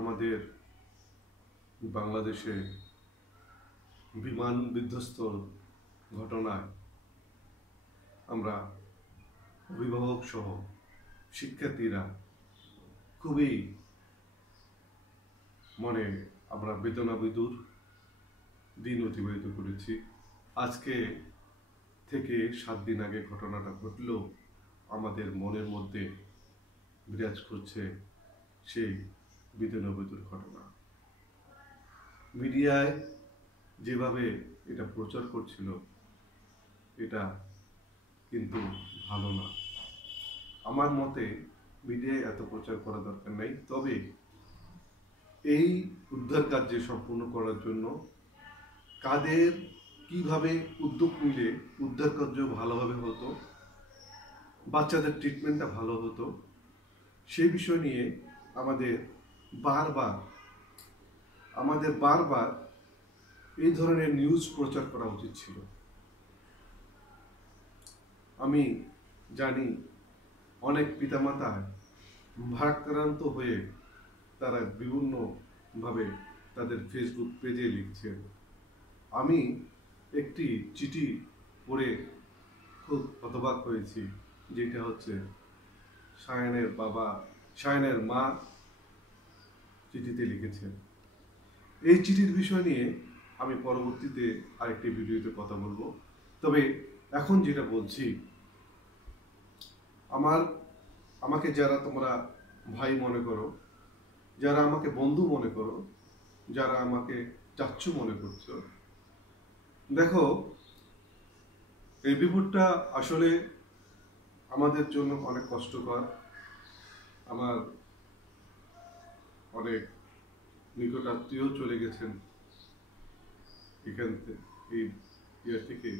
আমাদের বাংলাদেশে বিমান বিধ্বস্ত ঘটনায় আমরা অভিভাবক সহ শিক্ষার্থীরা খুবই মনে আমরা বেদনাবিধুর দিন অতিবাহিত করেছি। আজকে থেকে 7 দিন আগে ঘটনাটা ঘটলেও আমাদের মনের মধ্যে বিরাজ করছে সেই বেদনাবিধুর ঘটনা। মিডিয়ায় যেভাবে এটা প্রচার করছিল এটা কিন্তু ভালো না। আমার মতে মিডিয়ায় এত প্রচার করা দরকার নাই। তবে এই উদ্ধার কার্য সম্পূর্ণ করার জন্য কাদের কিভাবে উদ্যোগ নিলে উদ্ধার কার্য ভালোভাবে হতো, বাচ্চাদের ট্রিটমেন্টটা ভালো হতো, সেই বিষয় নিয়ে আমাদের বারবার এই ধরনের নিউজ প্রচার করা উচিত ছিল। আমি জানি অনেক পিতামাতা ভারাক্রান্ত হয়ে তারা বিভিন্নভাবে তাদের ফেসবুক পেজে লিখছেন। আমি একটি চিঠি পড়ে খুব হতবাক হয়েছি, যেটা হচ্ছে সায়নের মা চিঠিতে লিখেছেন। এই চিঠির বিষয় নিয়ে আমি পরবর্তীতে আরেকটি ভিডিওতে কথা বলবো। তবে এখন যেটা বলছি, আমাকে যারা তোমরা ভাই মনে করো, যারা আমাকে বন্ধু মনে করো, যারা আমাকে চাচ্চু মনে করছো, দেখো এই বিপদটা আসলে আমাদের জন্য অনেক কষ্টকর। আমার অনেক নিকটাত্মীয় চলে গেছেন এখান থেকে।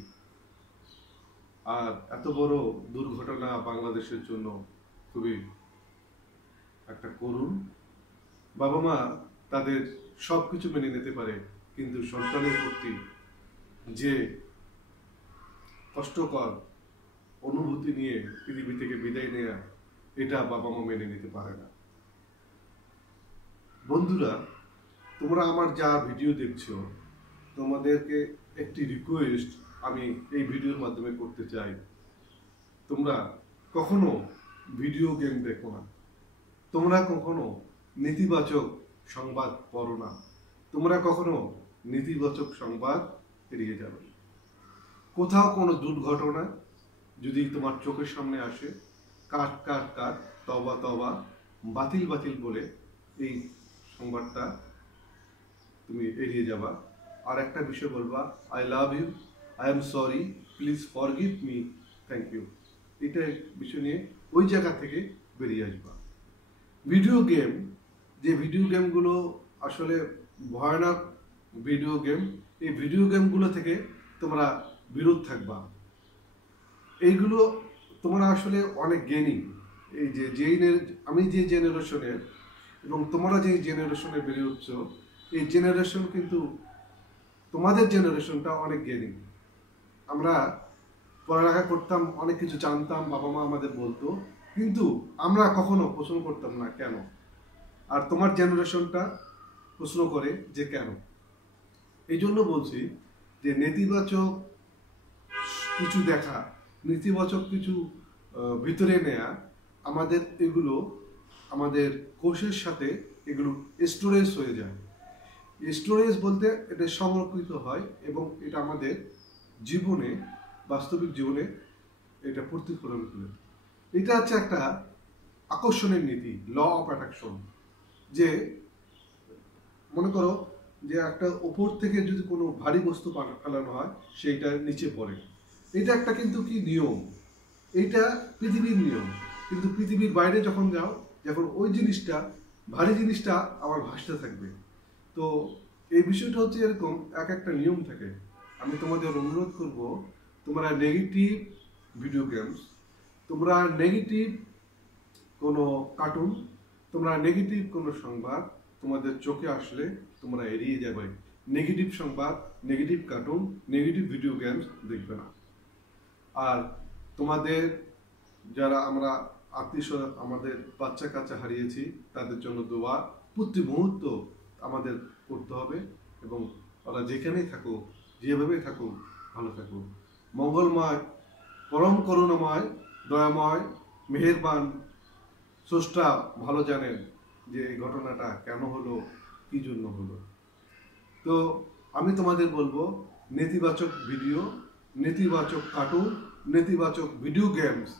আর এত বড় দুর্ঘটনা বাংলাদেশের জন্য খুবই একটা করুণ। বাবা মা তাদের সবকিছু মেনে নিতে পারে, কিন্তু সন্তানের প্রতি যে কষ্টকর অনুভূতি নিয়ে পৃথিবী থেকে বিদায় নেয়া, এটা বাবা মা মেনে নিতে পারে না। বন্ধুরা, তোমরা আমার যা ভিডিও দেখছো, তোমাদেরকে একটি রিকোয়েস্ট আমি এই ভিডিওর মাধ্যমে করতে চাই। তোমরা কখনো ভিডিও গেম দেখো না, তোমরা কখনো নেতিবাচক সংবাদ পড়ো না, তোমরা কখনো নেতিবাচক সংবাদ এড়িয়ে যাবে। কোথাও কোনো দুর্ঘটনা যদি তোমার চোখের সামনে আসে, কাট কাট কাট, তবা তবা, বাতিল বাতিল বলে এই সংবাদটা তুমি এড়িয়ে যাবা। আর একটা বিষয় বলবা, I love you, I am sorry, please forgive me, thank you. এটা বিষয় নিয়ে ওই জায়গা থেকে বেরিয়ে আসবা। ভিডিও গেম, যে ভিডিও গেমগুলো আসলে ভয়ানক ভিডিও গেম, এই ভিডিও গেমগুলো থেকে তোমরা বিরত থাকবা। এইগুলো তোমরা আসলে অনেক জ্ঞানী। এই আমি যে জেনারেশনের এবং তোমরা যে জেনারেশনে বেড়ে উঠছ, এই জেনারেশন কিন্তু তোমাদের জেনারেশনটা অনেক জ্ঞানী। আমরা পড়ালেখা করতাম, অনেক কিছু জানতাম, বাবা মা আমাদের বলতো, কিন্তু আমরা কখনো প্রশ্ন করতাম না কেন। আর তোমার জেনারেশনটা প্রশ্ন করে যে কেন। এই জন্য বলছি যে নেতিবাচক কিছু দেখা, নেতিবাচক কিছু ভিতরে নেয়া, এগুলো আমাদের কোষের সাথে এগুলো স্টোরেজ হয়ে যায়। স্টোরেজ বলতে এটা সংরক্ষিত হয় এবং এটা আমাদের জীবনে, বাস্তবিক জীবনে এটা প্রতিফলন করে। এটা হচ্ছে একটা আকর্ষণের নীতি, ল অফ অ্যাট্রাকশন। যে মনে করো যে একটা উপর থেকে যদি কোনো ভারী বস্তু ফেলানো হয়, সেইটা নিচে পড়ে। এটা একটা কিন্তু কি নিয়ম, এটা পৃথিবীর নিয়ম। কিন্তু পৃথিবীর বাইরে যখন যাও, যখন ওই জিনিসটা, ভারী জিনিসটা আমার ভাসতে থাকবে। তো এই বিষয়টা হচ্ছে এরকম, একটা নিয়ম থাকে। আমি তোমাদের অনুরোধ করব, তোমরা নেগেটিভ ভিডিও গেমস, তোমরা নেগেটিভ কোনো কার্টুন, তোমরা নেগেটিভ কোনো সংবাদ তোমাদের চোখে আসলে তোমরা এড়িয়ে যাবে। নেগেটিভ সংবাদ, negative cartoon, negative video games দেখবে না। আর তোমাদের যারা আমরা আত্মীয় আমাদের বাচ্চা কাচ্চা হারিয়েছি, তাদের জন্য দোয়া, প্রতি মুহূর্ত আমাদের করতে হবে, এবং ওরা যেখানেই থাকুক, যেভাবেই থাকুক, ভালো থাকুক। মঙ্গলময়, পরম করুণাময়, দয়াময়, মেহেরবান স্রষ্টা ভালো জানেন যে এই ঘটনাটা কেন হলো, কি জন্য হলো। তো আমি তোমাদের বলবো, নেতিবাচক ভিডিও, নেতিবাচক কার্টুন, নেতিবাচক ভিডিও গেমস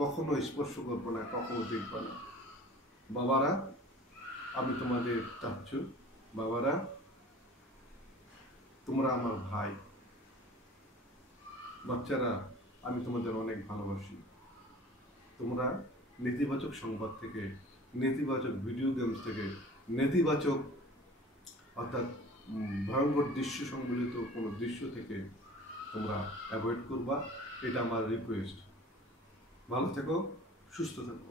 কখনো স্পর্শ করবো না, কখনো দেখবো না। বাবারা, আমি তোমাদের চাচ্ছু, বাবারা তোমরা আমার ভাই, বাচ্চারা আমি তোমাদের অনেক ভালোবাসি। তোমরা নেতিবাচক সংবাদ থেকে, নেতিবাচক ভিডিও গেমস থেকে, নেতিবাচক অর্থাৎ ভয়ঙ্কর দৃশ্য সংবলিত কোনো দৃশ্য থেকে তোমরা অ্যাভয়েড করবা, এটা আমার রিকোয়েস্ট। ভালো থেকো, সুস্থ থেকো।